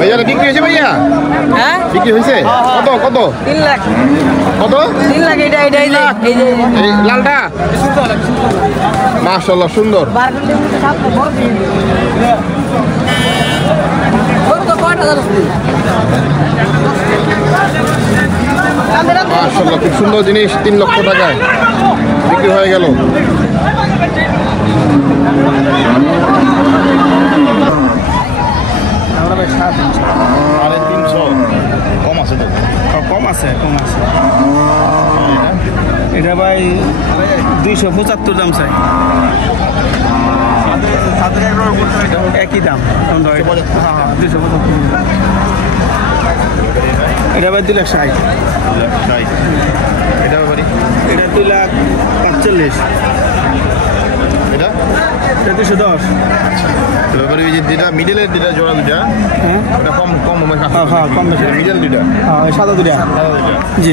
ভাইয়া বিক্রি হয়েছে ভাইয়া? হ্যাঁ বিক্রি হয়েছে কত কত? 3 লাখ। কত? 3 লাখ। এই লালটা মাশাআল্লাহ সুন্দর। মাশাআল্লাহ খুব সুন্দর জিনিস 3 লক্ষ টাকায় বিক্রি হয়ে গেল। সাড়ে 300 কম আছে তো? কম আছে এটা ভাই 275 দাম চাই। একই দাম 275। এটা ভাই 2,60,000। এটা ব্যাপারি এটা 2,45,000। এটা 210। ব্যাপারি যেটা মিডলের দুটা জোড়া দুটা ওটা কম কম কম বেশি মিডল দুটা সাদা দুটা জি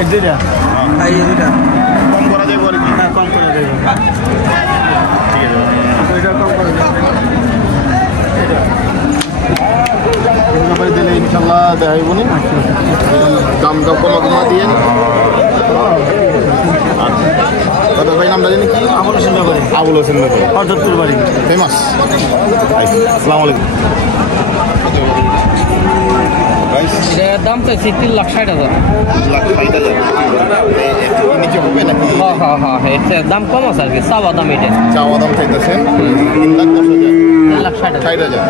এক দুটা এই দুটা কম করা যায় বলে কি? হ্যাঁ কম করা যায়। ঠিক আছে এটা কম করা যায়। দিলে ইনশাল্লাহ দেখাইব নি দাম কমা দিয়ে। আচ্ছা ভাই নামটা জানি কি? আবুল হোসেন ব্যাপারী। আবুল হোসেন ব্যাপারী হরজতপুর বাড়ি ফেমাস। আসসালামু আলাইকুম। এটার দাম তো 3,60,000। 3,60,000 নিচে হবে নাকি? হ্যাঁ এটার দাম কম আছে আর কি। চাওয়া দাম এটা চাওয়া দাম চাইতেছেন 3,60,000।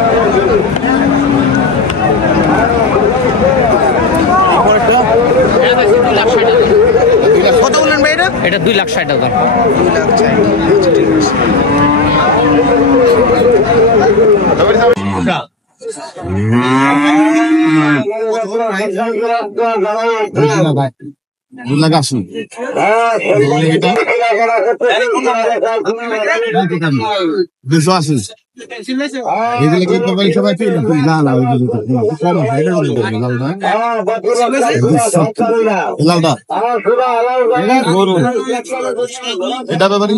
কত বললেন ভাই এটা? এটা 2,60,000। 2,80,000। এগুলো কি কোম্পানি সবাই পেয়ে? না না লালটা এটা ব্যাপারি